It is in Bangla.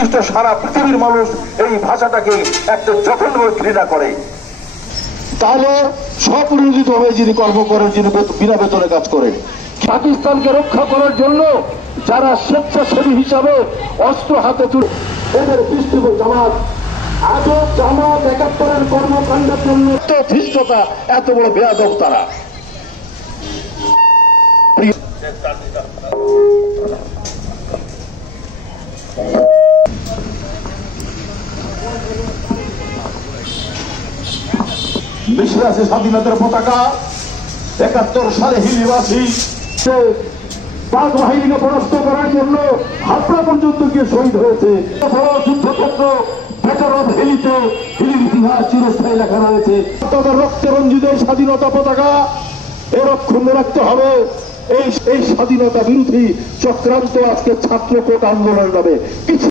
নিকৃষ্ট সারা পৃথিবীর মানুষ এই ভাষাটাকে একটা জঘন্যভাবে ঘৃণা করে। তাহলে স্বপরিণত হয়ে যিনি কর্ম করেন, যিনি বিনা বেতনে কাজ করেন, পাকিস্তানকে রক্ষা করার জন্য যারা স্বেচ্ছাসেবী হিসাবে অস্ত্র হাতে তুলে এদের পৃষ্ঠপোষক জামাত, আজও জামাত ৭১-এর কর্মকাণ্ডের জন্য এত ধৃষ্টতা, এত বড় বেয়াদব তারা। মিশরে আছে স্বাধীনতার পতাকা। ৭১ সালে হিলিবাসী পাক বাহিনীকে পরাস্ত করার জন্য হাবড়া পর্যন্ত গিয়ে শহীদ হয়েছে। যুদ্ধক্ষেত্র ভেতরত হিলিতে হিলির ইতিহাস চিরস্থায়ী লেখা রয়েছে। তাদের রক্তে রঞ্জিত স্বাধীনতা পতাকা এর অক্ষুণ্ণ রাখতে হবে। এই স্বাধীনতা বিরোধী চক্রান্ত আজকে ছাত্র কোটা আন্দোলন নামে কিছু